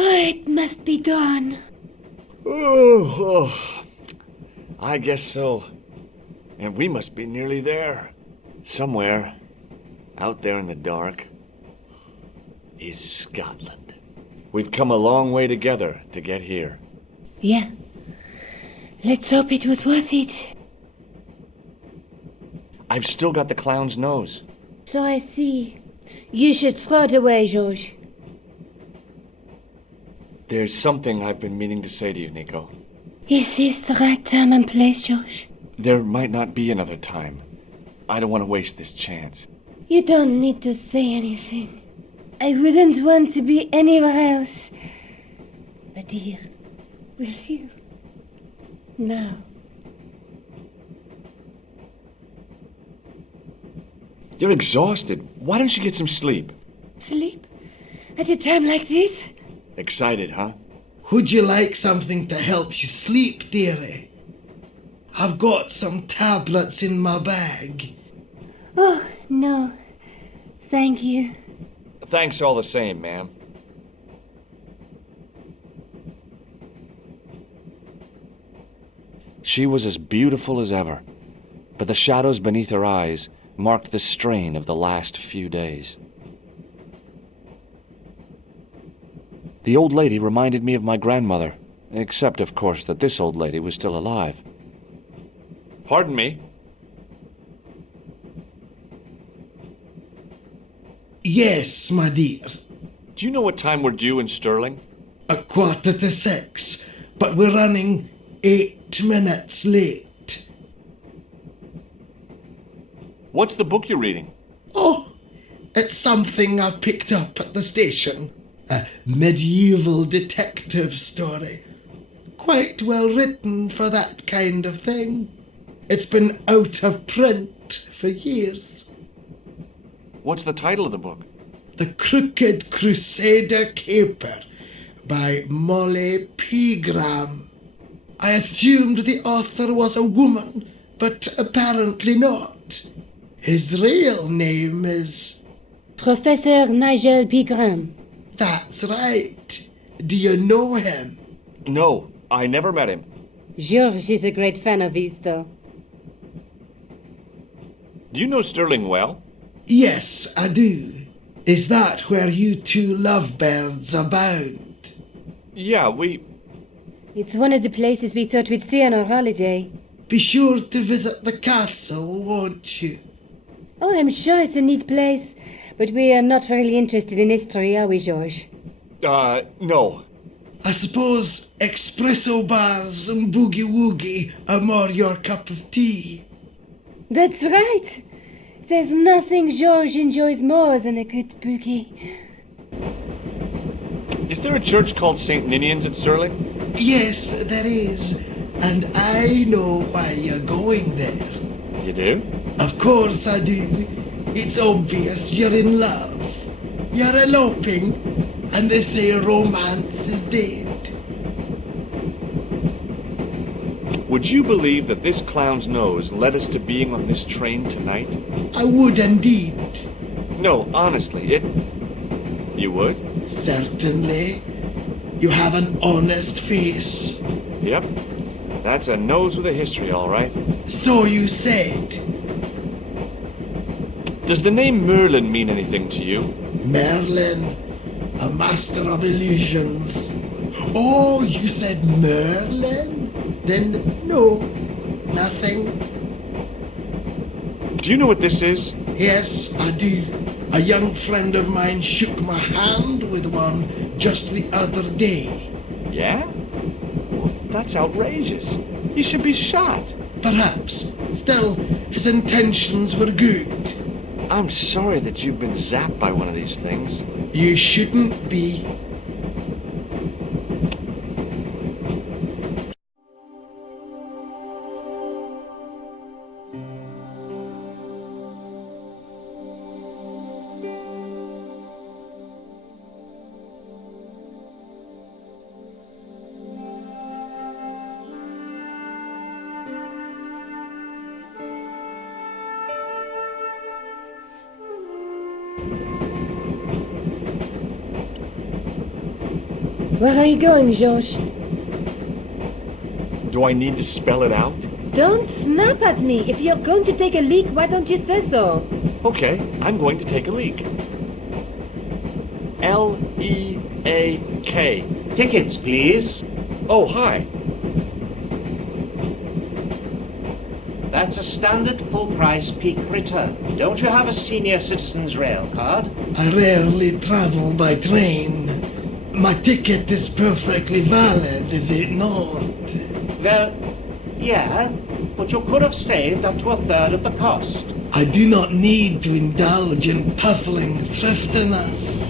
Oh, it must be dawn. Oh, I guess so. And we must be nearly there. Somewhere, out there in the dark, is Scotland. We've come a long way together to get here. Yeah. Let's hope it was worth it. I've still got the clown's nose. So I see. You should throw it away, George. There's something I've been meaning to say to you, Nico. Is this the right time and place, George? There might not be another time. I don't want to waste this chance. You don't need to say anything. I wouldn't want to be anywhere else. But here, with you. Now. You're exhausted. Why don't you get some sleep? Sleep? At a time like this? Excited, huh? Would you like something to help you sleep, dearie? I've got some tablets in my bag. Oh, no. Thank you. Thanks all the same, ma'am. She was as beautiful as ever, but the shadows beneath her eyes marked the strain of the last few days. The old lady reminded me of my grandmother, except, of course, that this old lady was still alive. Pardon me? Yes, my dear. Do you know what time we're due in Stirling? 6:15, but we're running 8 minutes late. What's the book you're reading? Oh, it's something I picked up at the station. A medieval detective story. Quite well written for that kind of thing. It's been out of print for years. What's the title of the book? The Crooked Crusader Caper by Molly Pegram. I assumed the author was a woman, but apparently not. His real name is... Professor Nigel Pegram. That's right. Do you know him? No, I never met him. George is a great fan of his, though. Do you know Stirling well? Yes, I do. Is that where you two lovebirds abound? Yeah, It's one of the places we thought we'd see on our holiday. Be sure to visit the castle, won't you? Oh, I'm sure it's a neat place. But we are not really interested in history, are we, George? No. I suppose espresso bars and boogie-woogie are more your cup of tea. That's right. There's nothing George enjoys more than a good boogie. Is there a church called St. Ninian's at Stirling? Yes, there is. And I know why you're going there. You do? Of course I do. It's obvious you're in love. You're eloping, and they say romance is dead. Would you believe that this clown's nose led us to being on this train tonight? I would indeed. No, honestly, You would? Certainly. You have an honest face. Yep. That's a nose with a history, all right. So you said. Does the name Merlin mean anything to you? Merlin, a master of illusions. Oh, you said Merlin? Then no, nothing. Do you know what this is? Yes, I do. A young friend of mine shook my hand with one just the other day. Yeah? Well, that's outrageous. He should be shot. Perhaps. Still, his intentions were good. I'm sorry that you've been zapped by one of these things. You shouldn't be. Where are you going, George? Do I need to spell it out? Don't snap at me. If you're going to take a leak, why don't you say so? Okay, I'm going to take a leak. L-E-A-K. Tickets, please. Oh, hi. That's a standard full-price peak return. Don't you have a senior citizen's rail card? I rarely travel by train. My ticket is perfectly valid, is it not? Well, yeah, but you could have saved up to a third of the cost. I do not need to indulge in puffling thriftiness.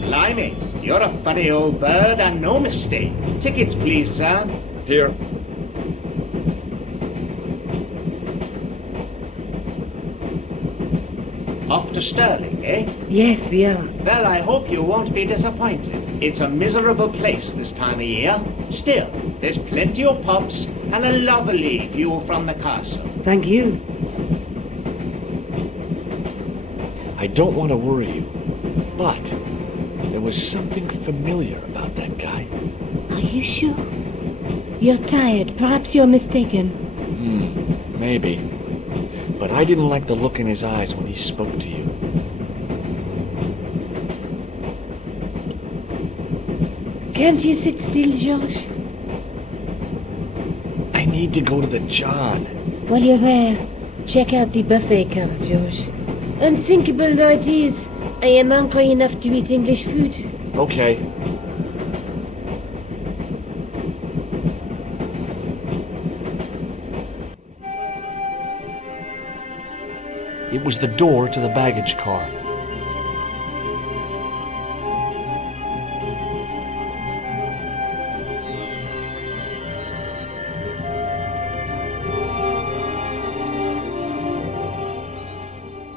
Blimey, you're a funny old bird and no mistake. Tickets, please, sir. Here. Off to Stirling, eh? Yes, we are. Well, I hope you won't be disappointed. It's a miserable place this time of year. Still, there's plenty of pubs and a lovely view from the castle. Thank you. I don't want to worry you, but there was something familiar about that guy. Are you sure? You're tired. Perhaps you're mistaken. Maybe. But I didn't like the look in his eyes when he spoke to you. Can't you sit still, George? I need to go to the John. While you're there, check out the buffet car, George. Unthinkable though it is, I am hungry enough to eat English food. Okay. It was the door to the baggage car.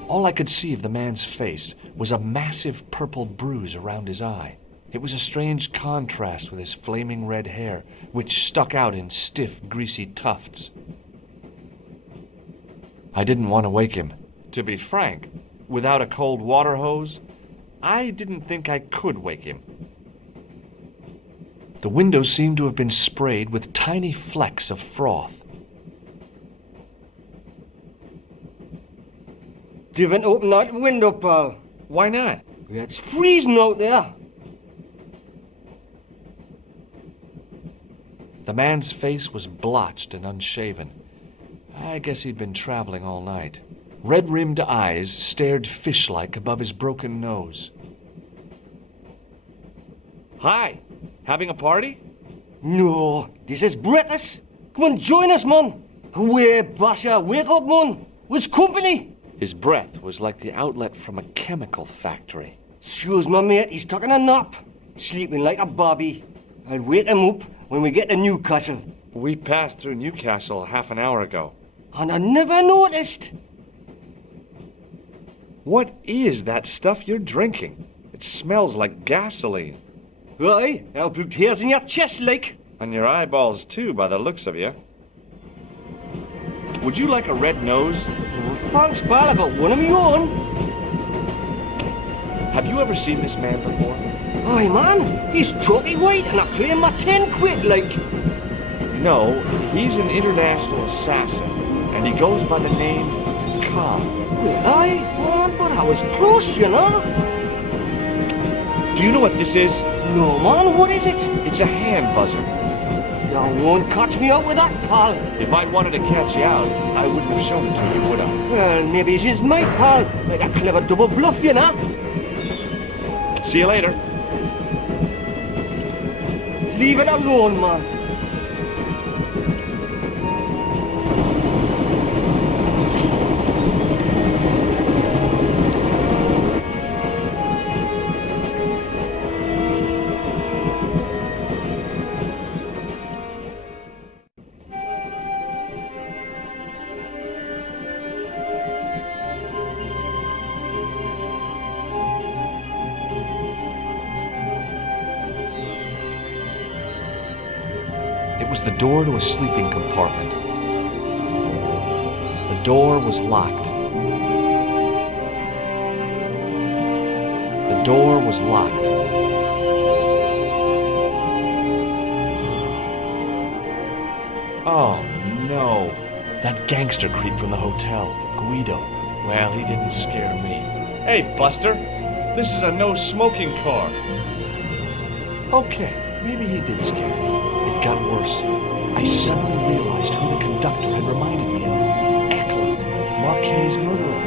All I could see of the man's face was a massive purple bruise around his eye. It was a strange contrast with his flaming red hair, which stuck out in stiff, greasy tufts. I didn't want to wake him. To be frank, without a cold water hose, I didn't think I could wake him. The windows seemed to have been sprayed with tiny flecks of froth. You haven't opened that window, pal. Why not? It's freezing out there. The man's face was blotched and unshaven. I guess he'd been traveling all night. Red-rimmed eyes stared fish-like above his broken nose. Hi, having a party? No, this is breakfast. Come on, join us, man. Away, Basha, wake up, man. What's company? His breath was like the outlet from a chemical factory. Excuse me, mate, he's taking a nap. Sleeping like a bobby. I'll wake him up when we get to Newcastle. We passed through Newcastle half an hour ago. And I never noticed. What is that stuff you're drinking? It smells like gasoline. Aye, I'll put hairs in your chest, like. And your eyeballs, too, by the looks of you. Would you like a red nose? Oh, thanks, pal, I got one of my own. Have you ever seen this man before? Aye, man, he's chalky white and I play him my 10 quid, like. No, he's an international assassin, and he goes by the name Khan. Well, aye, man, but I was close, you know. Do you know what this is? No, man, what is it? It's a hand buzzer. You won't catch me out with that, pal. If I'd wanted to catch you out, I wouldn't have shown it to you, would I? Well, maybe it's his mate, pal. Like a clever double bluff, you know. See you later. Leave it alone, man. It was the door to a sleeping compartment. The door was locked. The door was locked. Oh, no. That gangster creep from the hotel, Guido. Well, he didn't scare me. Hey, Buster. This is a no-smoking car. Okay, maybe he did scare me. It got worse. I suddenly realized who the conductor had reminded me of. Eklund, Marquet's murderer.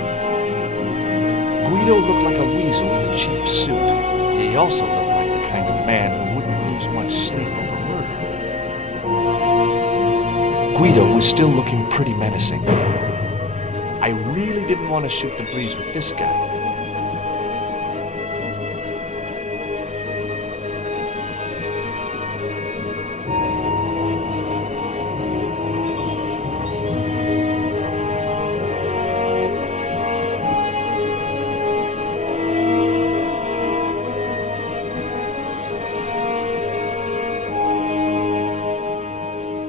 Guido looked like a weasel in a cheap suit. He also looked like the kind of man who wouldn't lose much sleep over murder. Guido was still looking pretty menacing. I really didn't want to shoot the breeze with this guy.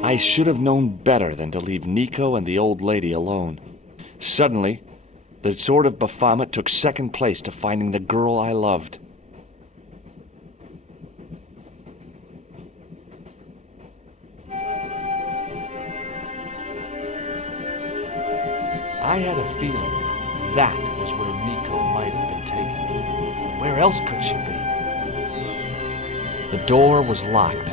I should have known better than to leave Nico and the old lady alone. Suddenly, the sword of Baphomet took second place to finding the girl I loved. I had a feeling that was where Nico might have been taken. Where else could she be? The door was locked.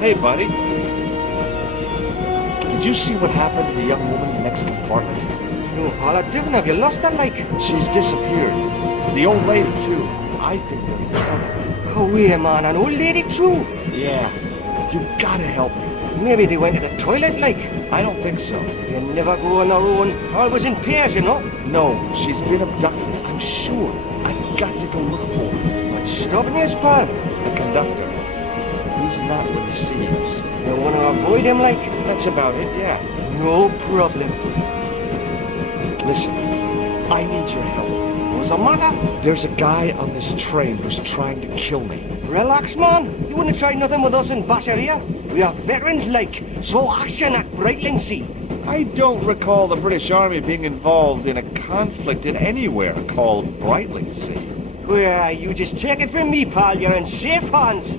Hey, buddy. Did you see what happened to the young woman in the next compartment? No, Paul, have you lost her, like? She's disappeared. The old lady, too. I think they're in trouble. Oh, yeah, man, an old lady, too? Yeah. You gotta help me. Maybe they went to the toilet, like? I don't think so. They never go on their own. Always in pairs, you know? No, she's been abducted, I'm sure. I've got to go look for her. What's stopping us, pal? The conductor. He's not what he seems. You want to avoid him, like? That's about it, yeah. No problem. Listen, I need your help. What's the matter? There's a guy on this train who's trying to kill me. Relax, man. You wouldn't try nothing with us in Basharia. We are veterans, like. So action at Breitlingsea. I don't recall the British Army being involved in a conflict in anywhere called Breitlingsea. Well, you just take it from me, pal. You're in safe hands.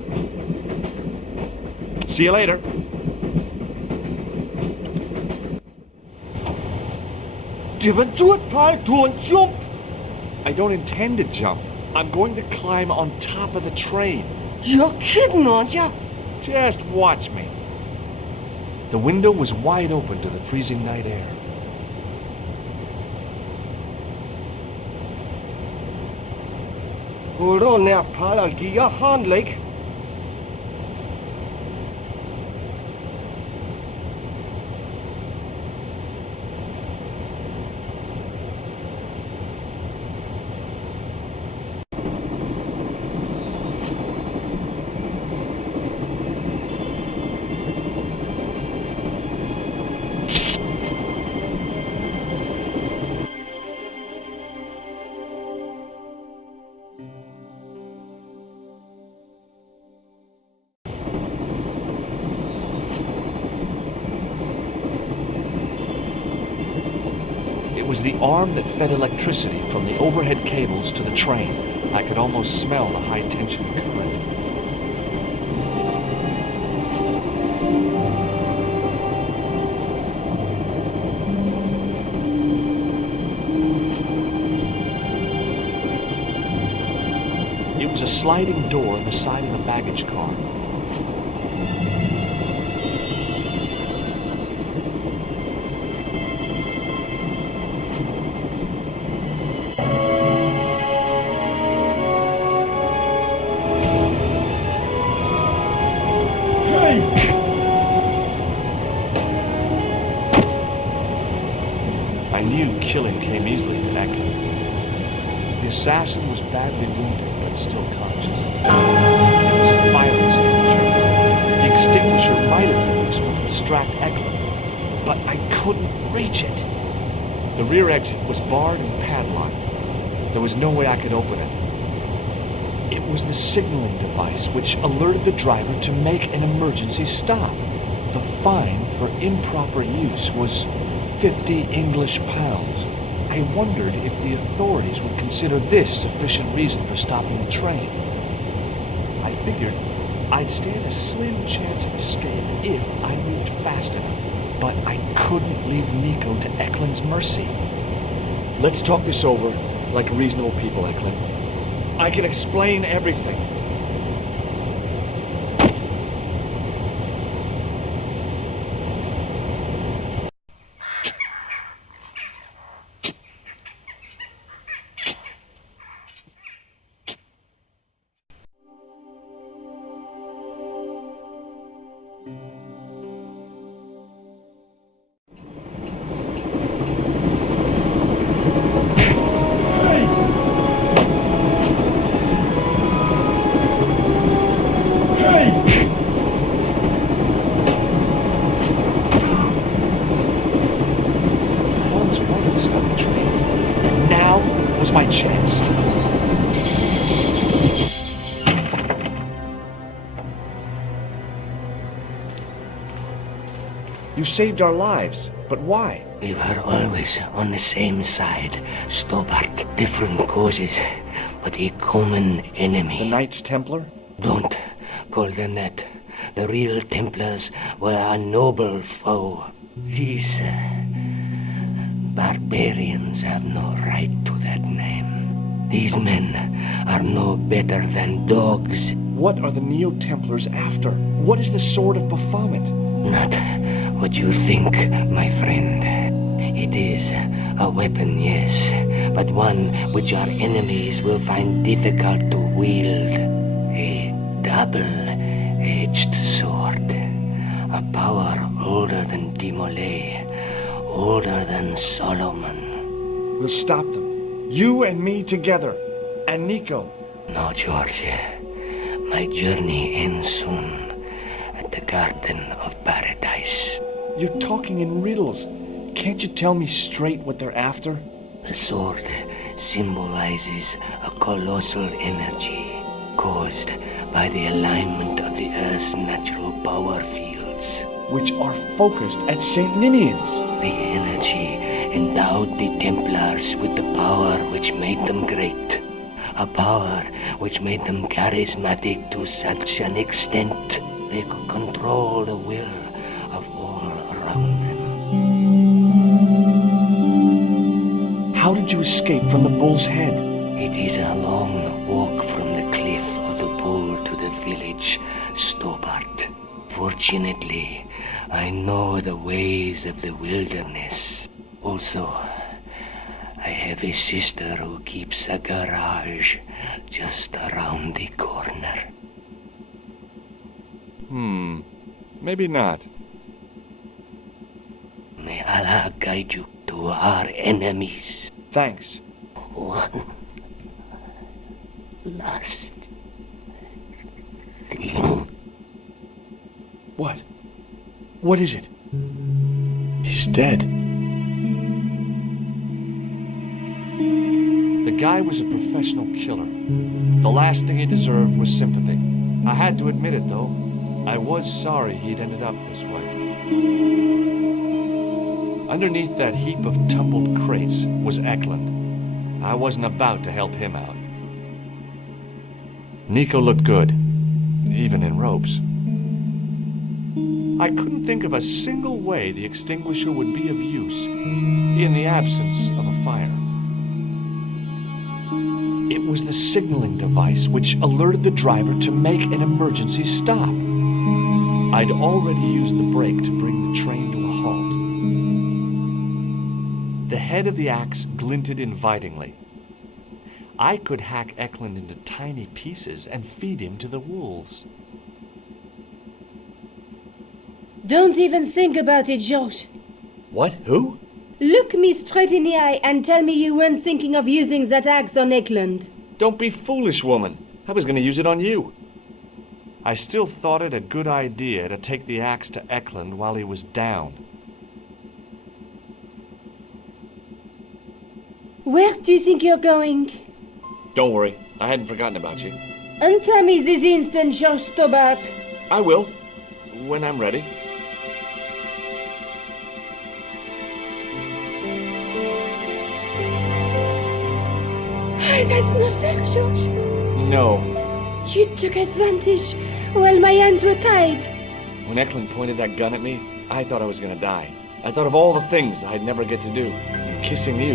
See you later. Give it to it, pal. Don't jump. I don't intend to jump. I'm going to climb on top of the train. You're kidding, aren't you? Just watch me. The window was wide open to the freezing night air. Hold on now, pal. I'll give you a hand, like. It was the arm that fed electricity from the overhead cables to the train. I could almost smell the high-tension current. It was a sliding door in the side of the baggage car. I knew killing came easily to Eklund. The assassin was badly wounded, but still conscious. There was a fire extinguisher. The extinguisher might have been useful to distract Eklund, but I couldn't reach it. The rear exit was barred and padlocked. There was no way I could open it. It was the signaling device which alerted the driver to make an emergency stop. The fine for improper use was 50 English pounds. I wondered if the authorities would consider this sufficient reason for stopping the train. I figured I'd stand a slim chance of escape if I moved fast enough, but I couldn't leave Nico to Eklund's mercy. Let's talk this over like reasonable people, Eklund. I can explain everything. My chance. You saved our lives, but why? We were always on the same side, Stobart. Different causes, but a common enemy. The Knights Templar? Don't call them that. The real Templars were a noble foe. These barbarians have no right to that name. These men are no better than dogs. What are the Neo-Templars after? What is the Sword of Baphomet? Not what you think, my friend. It is a weapon, yes, but one which our enemies will find difficult to wield. A double-edged sword. A power older than Timolay, older than Solomon. We'll stop them. You and me together. And Nico. No, George. My journey ends soon at the Garden of Paradise. You're talking in riddles. Can't you tell me straight what they're after? The sword symbolizes a colossal energy caused by the alignment of the Earth's natural power fields, which are focused at St. Ninian's. The energy endowed the Templars with the power which made them great. A power which made them charismatic to such an extent they could control the will of all around them. How did you escape from the Bull's Head? It is a long walk from the cliff of the Bull to the village, Stobart. Fortunately, I know the ways of the wilderness. Also, I have a sister who keeps a garage just around the corner. Maybe not. May Allah guide you to our enemies. Thanks. One last thing. What? What is it? He's dead. The guy was a professional killer. The last thing he deserved was sympathy. I had to admit it, though. I was sorry he'd ended up this way. Underneath that heap of tumbled crates was Eklund. I wasn't about to help him out. Nico looked good, even in ropes. I couldn't think of a single way the extinguisher would be of use in the absence of a fire. It was the signaling device which alerted the driver to make an emergency stop. I'd already used the brake to bring the train to a halt. The head of the axe glinted invitingly. I could hack Eklund into tiny pieces and feed him to the wolves. Don't even think about it, George. What? Who? Look me straight in the eye and tell me you weren't thinking of using that axe on Eklund. Don't be foolish, woman. I was going to use it on you. I still thought it a good idea to take the axe to Eklund while he was down. Where do you think you're going? Don't worry. I hadn't forgotten about you. Answer me this instant, George Stobart. I will. When I'm ready. That's not fair, George. No. You took advantage while my hands were tied. When Eklund pointed that gun at me, I thought I was gonna die. I thought of all the things I'd never get to do, and kissing you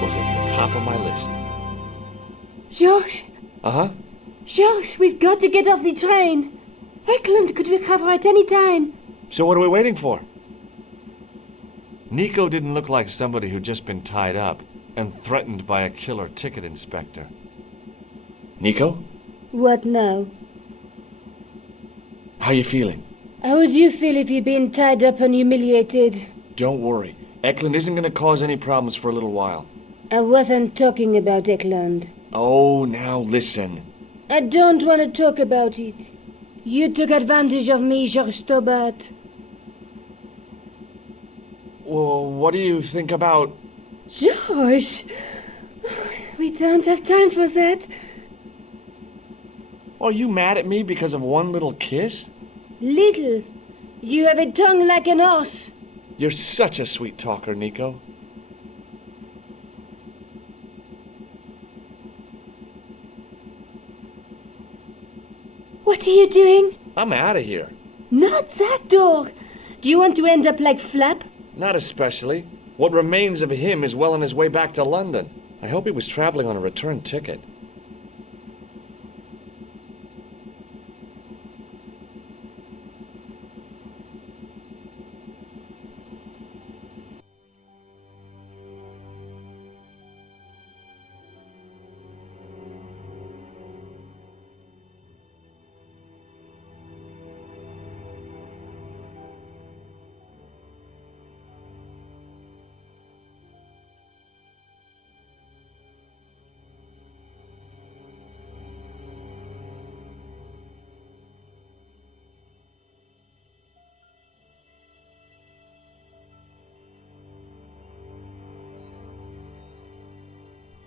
was at the top of my list. George, Uh-huh. George, we've got to get off the train. Eklund could recover at any time. So what are we waiting for? Nico didn't look like somebody who'd just been tied up and threatened by a killer ticket inspector. Nico? What now? How you feeling? How would you feel if you'd been tied up and humiliated? Don't worry. Eklund isn't gonna cause any problems for a little while. I wasn't talking about Eklund. Oh, now listen. I don't want to talk about it. You took advantage of me, George Stobart. Well, what do you think about... George! We don't have time for that. Are you mad at me because of one little kiss? Little. You have a tongue like an horse. You're such a sweet talker, Nico. What are you doing? I'm out of here. Not that door. Do you want to end up like Flap? Not especially. What remains of him is well on his way back to London. I hope he was traveling on a return ticket.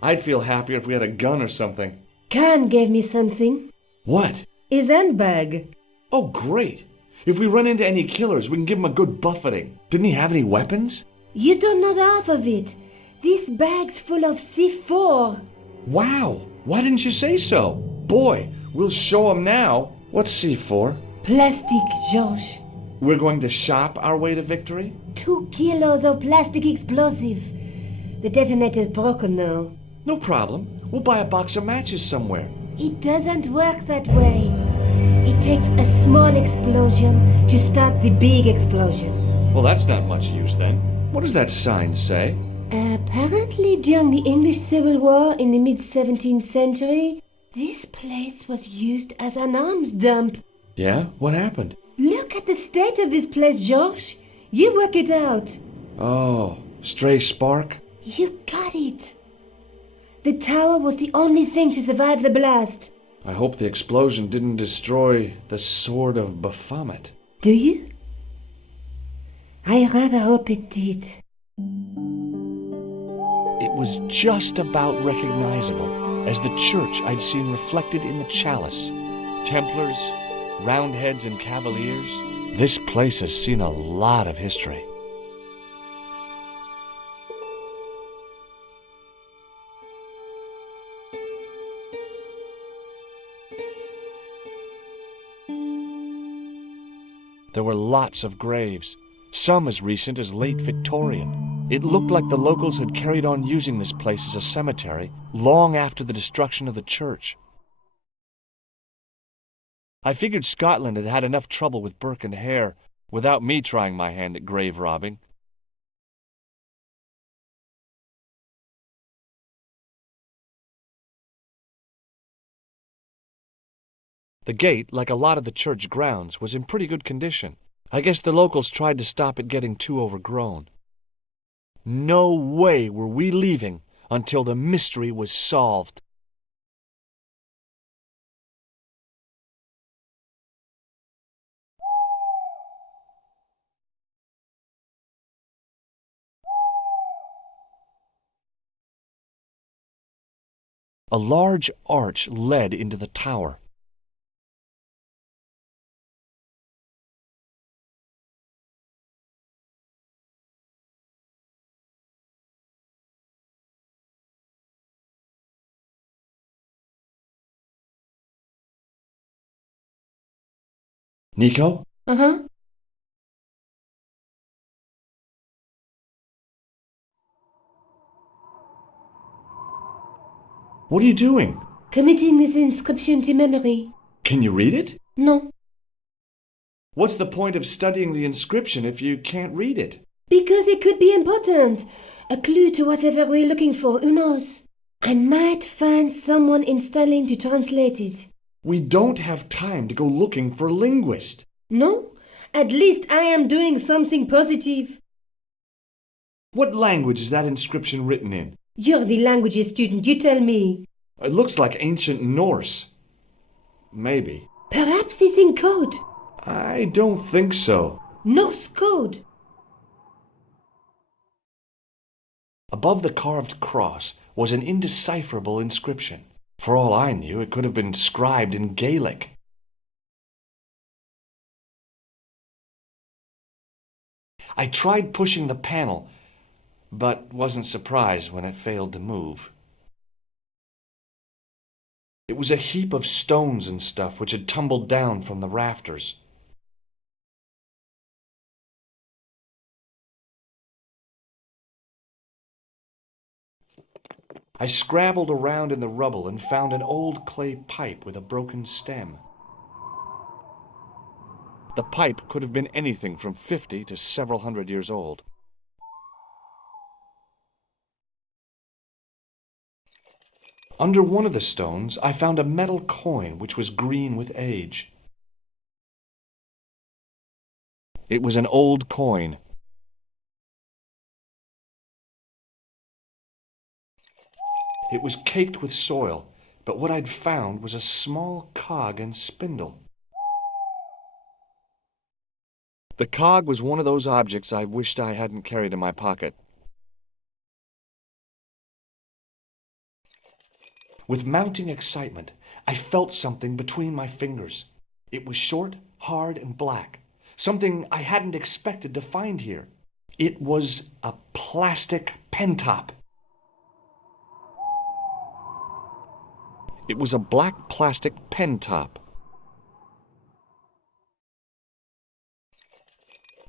I'd feel happier if we had a gun or something. Khan gave me something. What? His handbag. Oh, great. If we run into any killers, we can give them a good buffeting. Didn't he have any weapons? You don't know the half of it. This bag's full of C4. Wow. Why didn't you say so? Boy, we'll show them now. What's C4? Plastic, George. We're going to shop our way to victory? 2 kilos of plastic explosive. The detonator's broken now. No problem. We'll buy a box of matches somewhere. It doesn't work that way. It takes a small explosion to start the big explosion. Well, that's not much use then. What does that sign say? Apparently, during the English Civil War in the mid-17th century, this place was used as an arms dump. Yeah? What happened? Look at the state of this place, George. You work it out. Oh, stray spark? You got it. The tower was the only thing to survive the blast. I hope the explosion didn't destroy the Sword of Baphomet. Do you? I rather hope it did. It was just about recognizable as the church I'd seen reflected in the chalice. Templars, Roundheads, and Cavaliers. This place has seen a lot of history. There were lots of graves, some as recent as late Victorian. It looked like the locals had carried on using this place as a cemetery long after the destruction of the church. I figured Scotland had had enough trouble with Burke and Hare without me trying my hand at grave robbing. The gate, like a lot of the church grounds, was in pretty good condition. I guess the locals tried to stop it getting too overgrown. No way were we leaving until the mystery was solved. A large arch led into the tower. Nico? Uh-huh. What are you doing? Committing this inscription to memory. Can you read it? No, What's the point of studying the inscription if you can't read it? because it could be important. A clue to whatever we're looking for, who knows? I might find someone in Stirling to translate it. We don't have time to go looking for a linguist. No? At least I am doing something positive. What language is that inscription written in? You're the languages student, you tell me. It looks like ancient Norse. Maybe. Perhaps it's in code. I don't think so. Norse code. Above the carved cross was an indecipherable inscription. For all I knew, it could have been scribed in Gaelic. I tried pushing the panel, but wasn't surprised when it failed to move. It was a heap of stones and stuff which had tumbled down from the rafters. I scrabbled around in the rubble and found an old clay pipe with a broken stem. The pipe could have been anything from 50 to several hundred years old. Under one of the stones, I found a metal coin which was green with age. It was an old coin. It was caked with soil, but what I'd found was a small cog and spindle. The cog was one of those objects I wished I hadn't carried in my pocket. With mounting excitement, I felt something between my fingers. It was short, hard, and black, something I hadn't expected to find here. It was a plastic pen top. It was a black plastic pen top.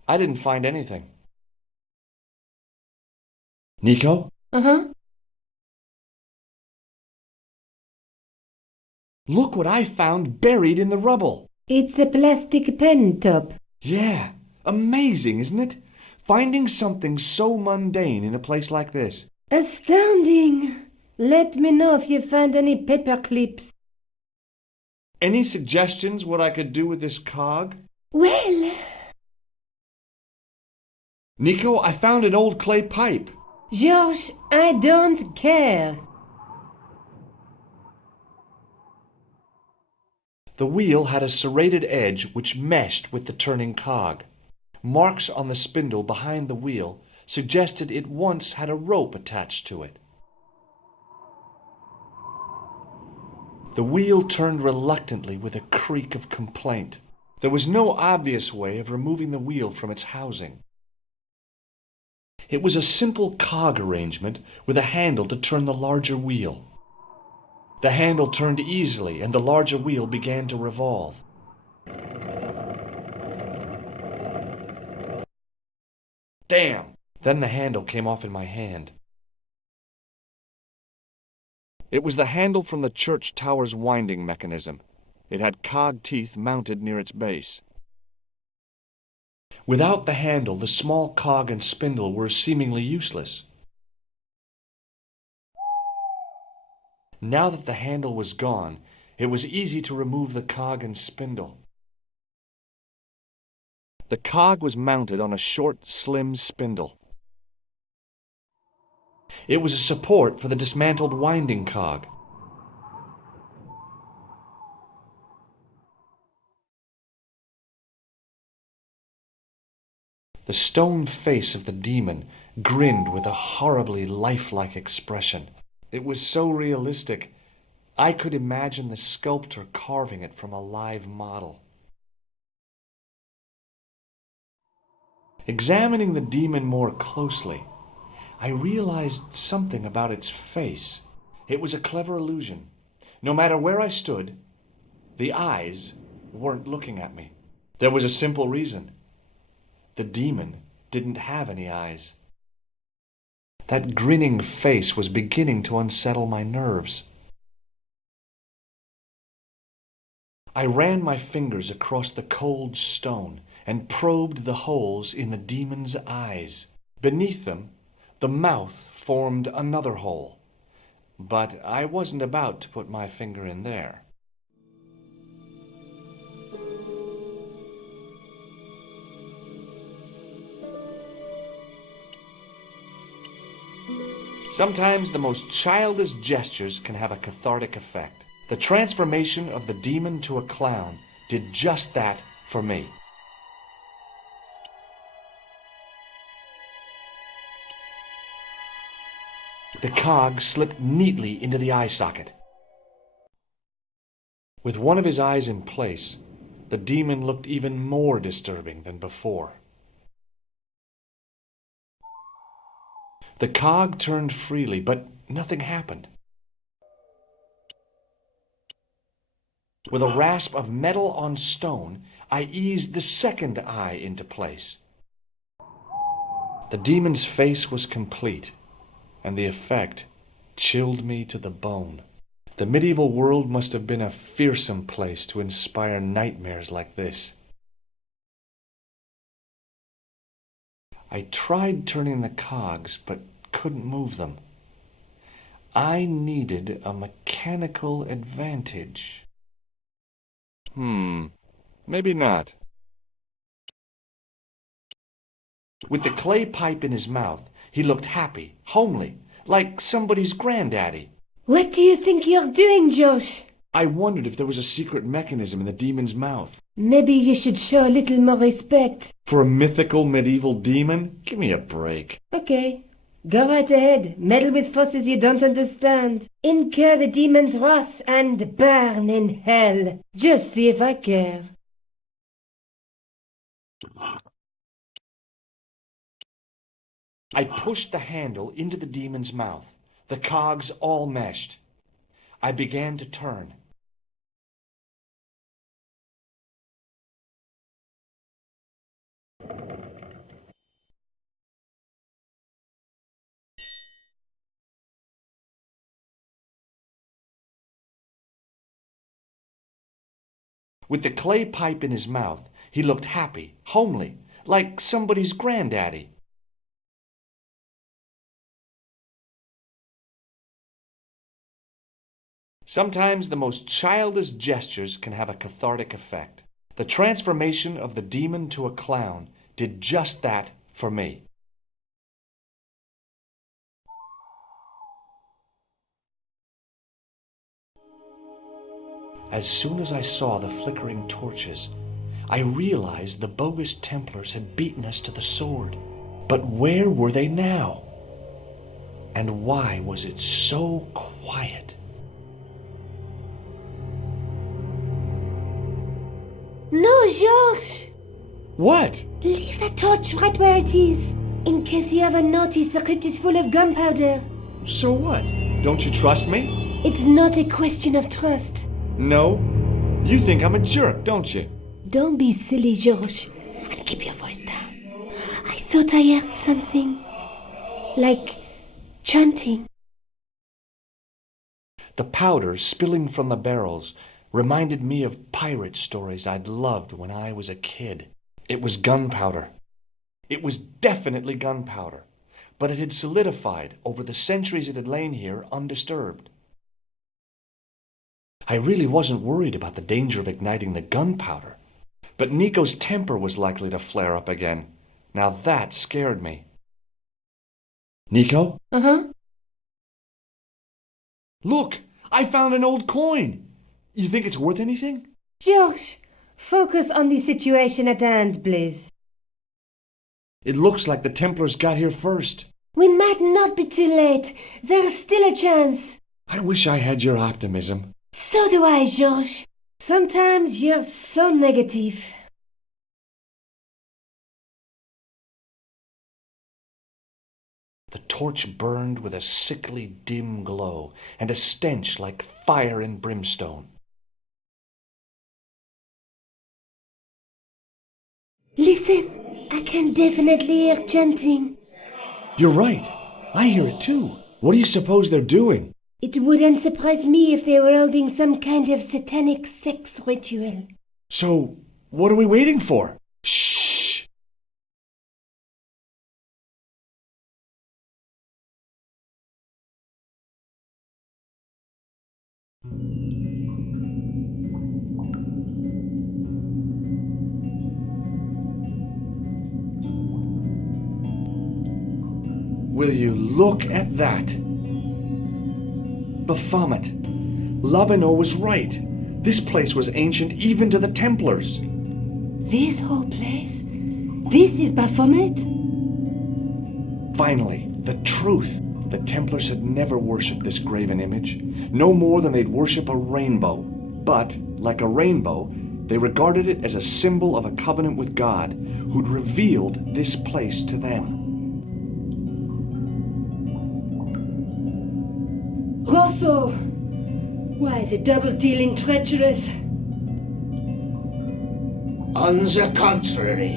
I didn't find anything. Nico? Uh-huh. Look what I found buried in the rubble. It's a plastic pen top. Yeah, amazing, isn't it? Finding something so mundane in a place like this. Astounding. Let me know if you find any paper clips. Any suggestions what I could do with this cog? Well, Nico, I found an old clay pipe. George, I don't care. The wheel had a serrated edge which meshed with the turning cog. Marks on the spindle behind the wheel suggested it once had a rope attached to it. The wheel turned reluctantly with a creak of complaint. There was no obvious way of removing the wheel from its housing. It was a simple cog arrangement with a handle to turn the larger wheel. The handle turned easily and the larger wheel began to revolve. Damn! Then the handle came off in my hand. It was the handle from the church tower's winding mechanism. It had cog teeth mounted near its base. Without the handle, the small cog and spindle were seemingly useless. Now that the handle was gone, it was easy to remove the cog and spindle. The cog was mounted on a short, slim spindle. It was a support for the dismantled winding cog. The stone face of the demon grinned with a horribly lifelike expression. It was so realistic, I could imagine the sculptor carving it from a live model. Examining the demon more closely, I realized something about its face. It was a clever illusion. No matter where I stood, the eyes weren't looking at me. There was a simple reason. The demon didn't have any eyes. That grinning face was beginning to unsettle my nerves. I ran my fingers across the cold stone and probed the holes in the demon's eyes. Beneath them, the mouth formed another hole, but I wasn't about to put my finger in there. Sometimes the most childish gestures can have a cathartic effect. The transformation of the demon to a clown did just that for me. The cog slipped neatly into the eye socket. With one of his eyes in place, the demon looked even more disturbing than before. The cog turned freely, but nothing happened. With a rasp of metal on stone, I eased the second eye into place. The demon's face was complete, and the effect chilled me to the bone. The medieval world must have been a fearsome place to inspire nightmares like this. I tried turning the cogs, but couldn't move them. I needed a mechanical advantage. Maybe not. With the clay pipe in his mouth, he looked happy, homely, like somebody's granddaddy. What do you think you're doing, Josh? I wondered if there was a secret mechanism in the demon's mouth. Maybe you should show a little more respect. For a mythical medieval demon? Give me a break. Okay. Go right ahead. Meddle with forces you don't understand. Incur the demon's wrath and burn in hell. Just see if I care. I pushed the handle into the demon's mouth. The cogs all meshed. I began to turn. With the clay pipe in his mouth, he looked happy, homely, like somebody's granddaddy. Sometimes the most childish gestures can have a cathartic effect. The transformation of the demon to a clown did just that for me. As soon as I saw the flickering torches, I realized the bogus Templars had beaten us to the sword. But where were they now? And why was it so quiet? No, George! What? Leave the torch right where it is. In case you haven't noticed, the crypt is full of gunpowder. So what? Don't you trust me? It's not a question of trust. No? You think I'm a jerk, don't you? Don't be silly, George. And keep your voice down. I thought I heard something. Like chanting. The powder spilling from the barrels reminded me of pirate stories I'd loved when I was a kid. It was gunpowder. It was definitely gunpowder, but it had solidified over the centuries it had lain here undisturbed. I really wasn't worried about the danger of igniting the gunpowder, but Nico's temper was likely to flare up again. Now that scared me. Nico? Uh-huh. Look! I found an old coin! You think it's worth anything? George, focus on the situation at hand, please. It looks like the Templars got here first. We might not be too late. There's still a chance. I wish I had your optimism. So do I, George. Sometimes you're so negative. The torch burned with a sickly dim glow and a stench like fire and brimstone. Listen, I can definitely hear chanting. You're right. I hear it too. What do you suppose they're doing? It wouldn't surprise me if they were holding some kind of satanic sex ritual. So, what are we waiting for? Shh! Will you look at that? Baphomet. Labino was right. This place was ancient even to the Templars. This whole place? This is Baphomet? Finally, the truth. The Templars had never worshipped this graven image, no more than they'd worship a rainbow. But, like a rainbow, they regarded it as a symbol of a covenant with God, who'd revealed this place to them. Rosso! Why, the double-dealing treacherous? On the contrary,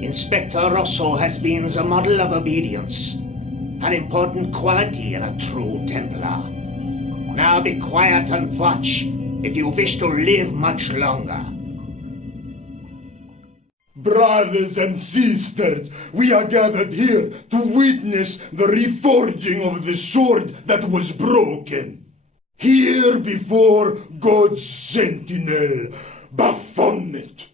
Inspector Rosso has been the model of obedience, an important quality in a true Templar. Now be quiet and watch if you wish to live much longer. Brothers and sisters, we are gathered here to witness the reforging of the sword that was broken. Here before God's sentinel, Baphomet.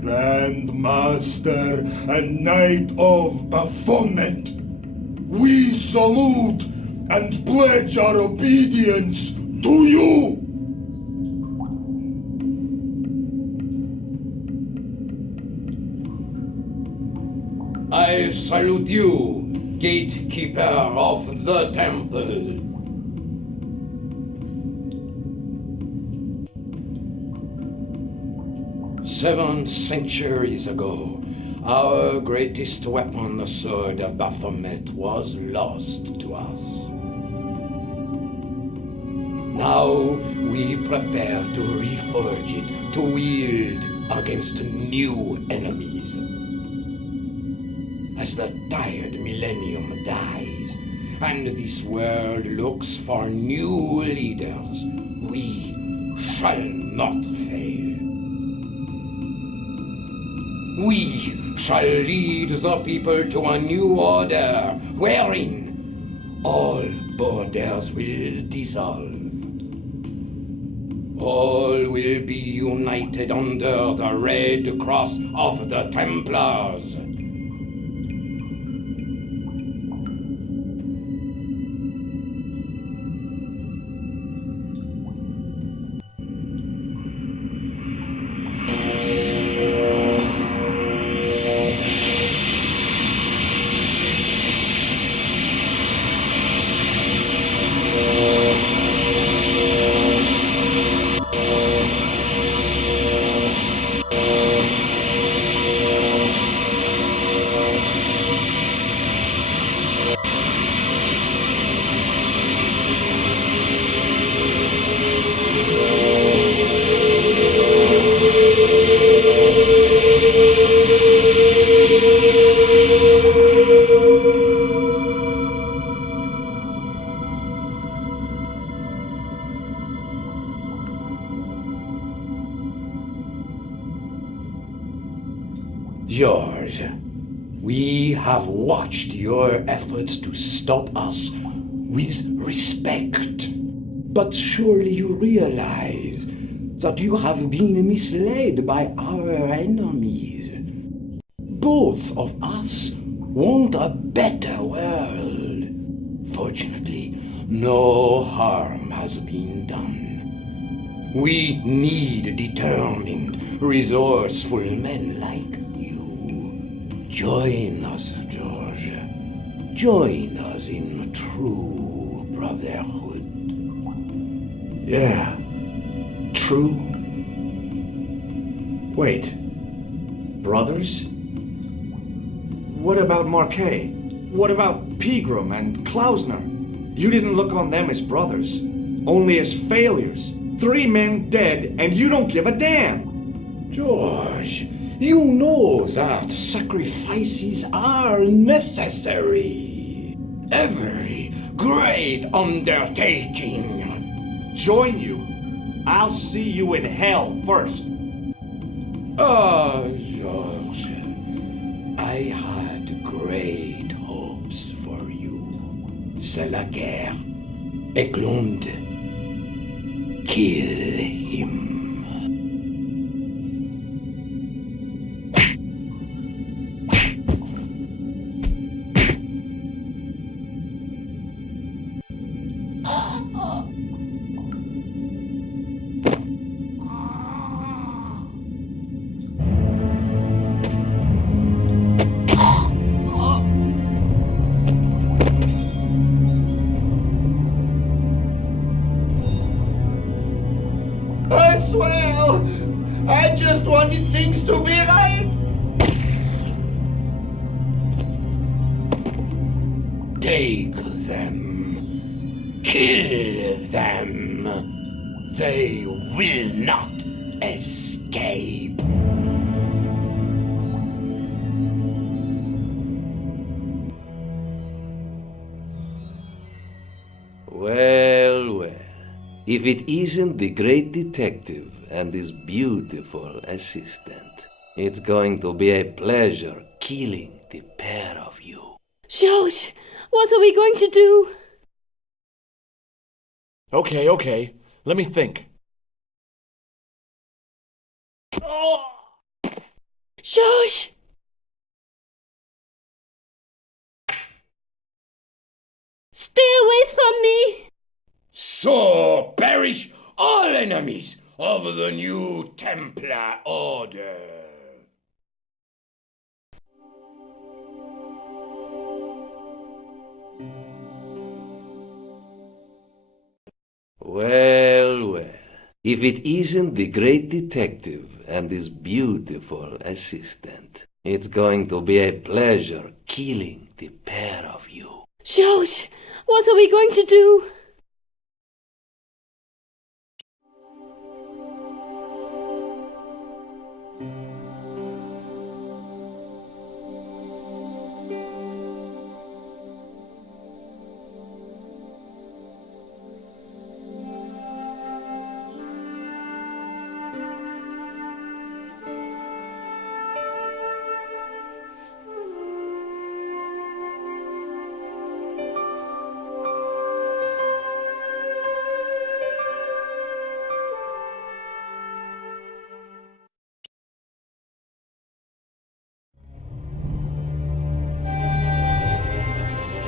Grand Master and Knight of Baphomet, we salute and pledge our obedience to you. I salute you, gatekeeper of the temple. Seven centuries ago, our greatest weapon, the sword of Baphomet, was lost to us. Now we prepare to reforge it, to wield against new enemies. As the tired millennium dies, and this world looks for new leaders, we shall not fail. We shall lead the people to a new order, wherein all borders will dissolve. All will be united under the red cross of the Templars. George, we have watched your efforts to stop us with respect. But surely you realize that you have been misled by our enemies. Both of us want a better world. Fortunately, no harm has been done. We need determined, resourceful men like you. Join us, George. Join us in true brotherhood. Yeah. True. Wait. Brothers? What about Marquet? What about Pegram and Klausner? You didn't look on them as brothers, only as failures. 3 men dead, and you don't give a damn. George, you know that sacrifices are necessary. Every great undertaking. Join you. I'll see you in hell first. Ah, George, I had great hopes for you. C'est la guerre. Eklund, kill him. I swear, I just wanted things to be right. Take them. Kill them. They will not escape. Well, well. If it isn't the great detective and his beautiful assistant, it's going to be a pleasure killing the pair of you. George, what are we going to do? Okay. Let me think. George! Stay away from me! So perish all enemies of the new Templar Order. Well, well. If it isn't the great detective and his beautiful assistant, it's going to be a pleasure killing the pair of you. George, what are we going to do?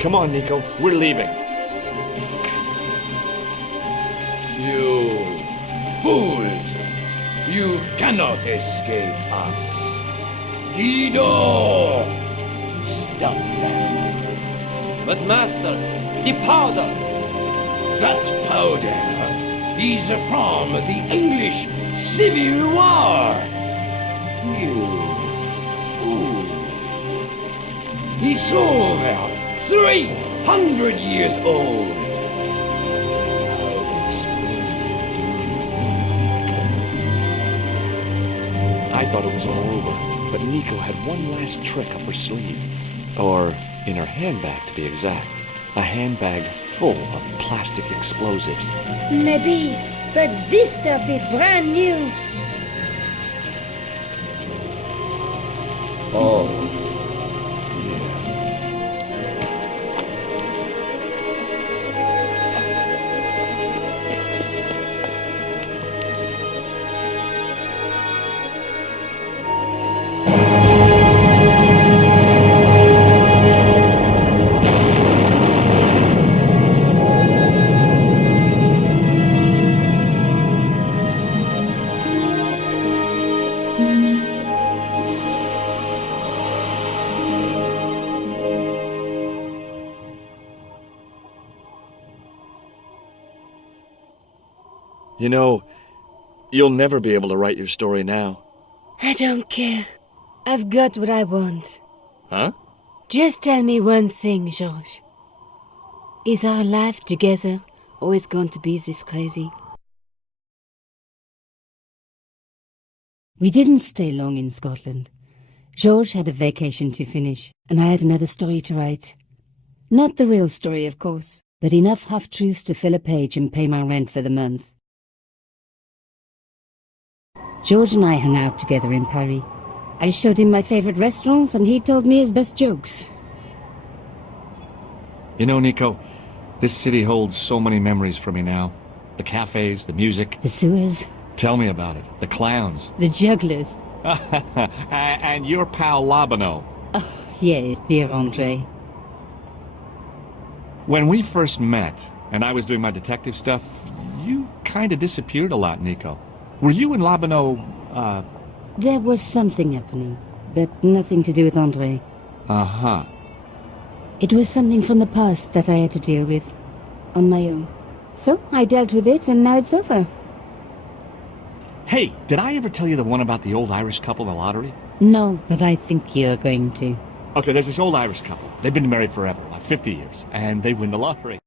Come on, Nico. We're leaving. You fools! You cannot escape us. Guido! Stop them. But master, the powder! That powder is from the English Civil War. You fool. It's over 300 years old. I thought it was all over, but Nico had one last trick up her sleeve. Or in her handbag, to be exact. A handbag full of plastic explosives. Maybe, but this stuff is brand new. Oh. You know, you'll never be able to write your story now. I don't care. I've got what I want. Huh? Just tell me one thing, George. Is our life together always going to be this crazy? We didn't stay long in Scotland. George had a vacation to finish, and I had another story to write. Not the real story, of course, but enough half-truths to fill a page and pay my rent for the month. George and I hung out together in Paris. I showed him my favorite restaurants, and he told me his best jokes. You know, Nico, this city holds so many memories for me now. The cafes, the music. The sewers. Tell me about it. The clowns. The jugglers. And your pal Labano. Oh, yes, dear Andre. When we first met, and I was doing my detective stuff, you kind of disappeared a lot, Nico. Were you and Labano, There was something happening, but nothing to do with Andre. Uh-huh. It was something from the past that I had to deal with, on my own. So, I dealt with it, and now it's over. Hey, did I ever tell you the one about the old Irish couple in the lottery? No, but I think you're going to. Okay, there's this old Irish couple. They've been married forever, like 50 years, and they win the lottery.